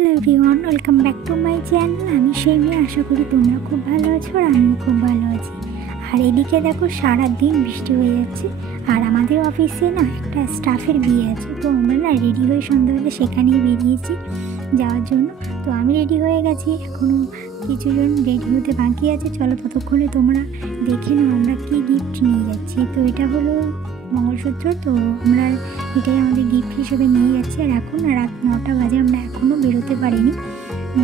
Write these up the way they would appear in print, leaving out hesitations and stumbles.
Hello everyone, welcome back to my channel. আমি semi, আশা করি তোমরা খুব ভালো আছো আর আমিও খুব ভালো আছি। আর এদিকে দেখো সারাদিন বৃষ্টি হয়ে যাচ্ছে। আর আমাদের অফিসে না একটা স্টাফের বিয়ে আছে, তো আমরা না রেডি হয়ে সন্ধ্যাবেলা সেখানেই বেরিয়েছি যাওয়ার জন্য। তো আমি রেডি হয়ে গেছি, এখনও কিছুজন রেডি হতে বাকি আছে। চলো ততক্ষণে তোমরা দেখে নাও আমরা কী গিফট নিয়ে যাচ্ছি। তো এটা হলো মঙ্গলসূত্র, তো আমরা এটাই আমাদের গিফট হিসেবে নিয়ে যাচ্ছি। আর এখন রাত 9টা বাজে, আমরা এখনও বেরোতে পারিনি,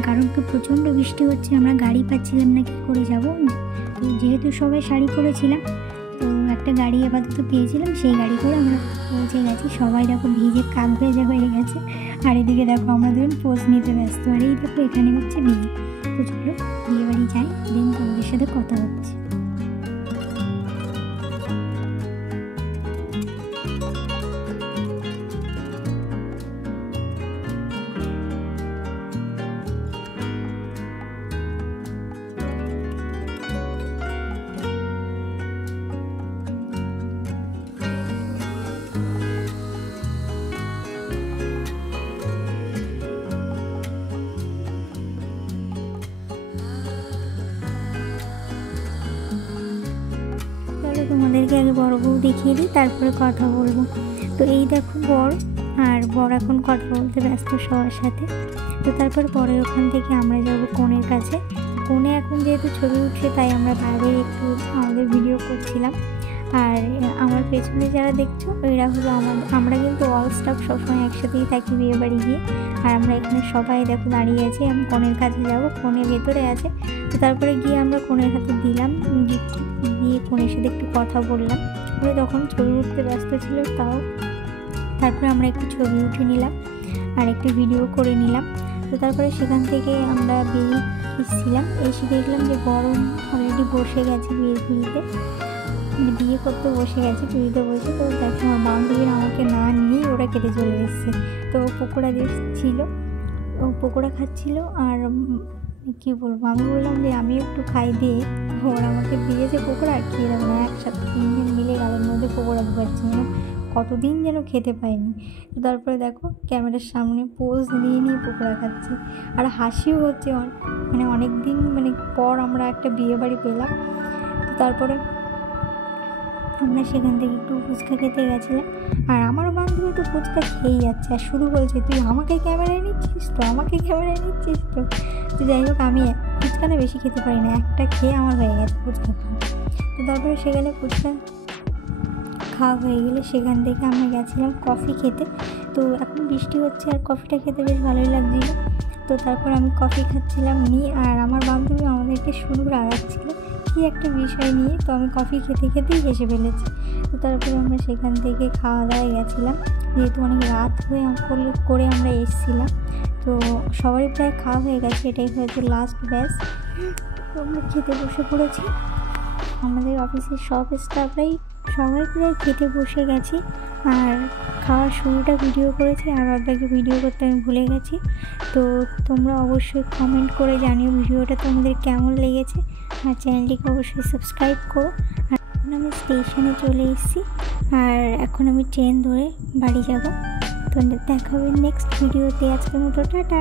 কারণ তো প্রচণ্ড বৃষ্টি হচ্ছে, আমরা গাড়ি পাচ্ছিলাম না, কী করে যাব। তো যেহেতু সবাই শাড়ি পরেছিলাম, তো একটা গাড়ি আপাতত পেয়েছিলাম, সেই গাড়ি করে আমরা পৌঁছে গেছি। সবাই দেখো ভিজে কাক ভেজা হয়ে গেছে। আর এদিকে দেখো আমরা ধরুন পোজ নিতে ব্যস্ত। আর এই দেখো এখানে হচ্ছে বিয়ে। তো চলো বিয়ে বাড়ি যাই, দেন তোমাদের সাথে কথা হচ্ছে। তোমাদেরকে আগে বড় বউ দেখিয়ে দিই, তারপরে কথা বলবো। তো এই দেখো বর, আর বর এখন কথা বলতে ব্যস্ত সবার সাথে। তো তারপর পরের ওখান থেকে আমরা যাব কনের কাছে। কনে এখন যেহেতু ছবি উঠছে, তাই আমরা বাইরে একটু আমাদের ভিডিও করছিলাম। আর আমার পেছনে যারা দেখছো এরা হলো আমরা কিন্তু অল স্টাফ সবসময় একসাথেই থাকি বিয়ে বাড়ি গিয়ে। আর আমরা এখানে সবাই দেখো দাঁড়িয়ে আছি। আমি কনের কাছে যাব, কনে ভেতরে আছে। তো তারপরে গিয়ে আমরা কনের হাতে দিলাম গিফট, দিয়ে কনের সাথে একটু কথা বললাম। ওরা তখন ছবি উঠতে ব্যস্ত ছিল, তাও তারপরে আমরা একটু ছবি উঠে নিলাম আর একটু ভিডিও করে নিলাম। তো তারপরে সেখান থেকে আমরা বেরিয়ে এসেছিলাম, এসে দেখলাম যে গরম অলরেডি বসে গেছে বিয়ের পিড়িতে, মানে বিয়ে করতে বসে গেছে, পিড়িতে বসে। তো দেখো আমার বান্ধবীরা আমাকে না নিয়েই ওরা কেটে চলে এসছে। তো পকোড়া দিচ্ছিল, ও পকোড়া খাচ্ছিল। আর কী বলবো, আমি বললাম যে আমি একটু খাই দিয়ে, ওরা আমাকে দিয়েছে পকোড়া আর খেয়ে দেবো না, একসাথে 3 দিন মিলে গালের মধ্যে পকোড়া ঢুকাচ্ছে, মানে কতদিন যেন খেতে পাইনি। তো তারপরে দেখো ক্যামেরার সামনে পোজ নিয়ে নিয়ে পকোড়া খাচ্ছি, আর হাসিও হচ্ছে, মানে অনেক দিন মানে পর আমরা একটা বিয়ে বাড়ি পেলাম। তো তারপরে আমরা সেখান থেকে একটু ফুচকা খেতে গেছিলাম। আর আমার বান্ধবী তো ফুচকা খেয়েই যাচ্ছে, আর শুরু বলছে তুই আমাকে ক্যামেরায় নিচ্ছিস তো, আমাকে ক্যামেরায় নিচ্ছিস তো। তো যাই হোক, আমি ফুচকাটা বেশি খেতে পারি না, একটা খেয়ে আমার হয়ে গেছে ফুচকা খাওয়া। তো তারপরে সেখানে ফুচকা খাওয়া হয়ে গেলে সেখান থেকে আমরা গেছিলাম কফি খেতে। তো এখন বৃষ্টি হচ্ছে আর কফিটা খেতে বেশ ভালোই লাগছিলো। তো তারপর আমি কফি খাচ্ছিলাম আর আমার বান্ধবী আমাদেরকে শুরু রাগাচ্ছিলো কী একটা বিষয় নিয়ে। তো আমি কফি খেতে খেতেই হেসে ফেলেছি। তো তারপরে আমরা সেখান থেকে খাওয়া দাওয়ায় গেছিলাম, যেহেতু অনেক রাত করে আমরা এসেছিলাম। তো সবারই প্রায় খাওয়া হয়ে গেছে, এটাই হয়তো লাস্ট ব্যাচ। তো আমরা খেতে বসে পড়েছি, আমাদের অফিসের সব স্টাফরাই সবাই প্রায় খেতে বসে গেছি। আর খাওয়ার শুরুটা ভিডিও করেছি, আর বাদবাকি ভিডিও করতে আমি ভুলে গেছি। তো তোমরা অবশ্যই কমেন্ট করে জানিও ভিডিওটা তোমাদের কেমন লেগেছে, আর চ্যানেলটিকে অবশ্যই সাবস্ক্রাইব করো। আর এখন আমি স্টেশনে চলে এসেছি, আর এখন আমি ট্রেন ধরে বাড়ি যাব। তো দেখা হবে নেক্সট ভিডিওতে। আজকের মতো টাটা।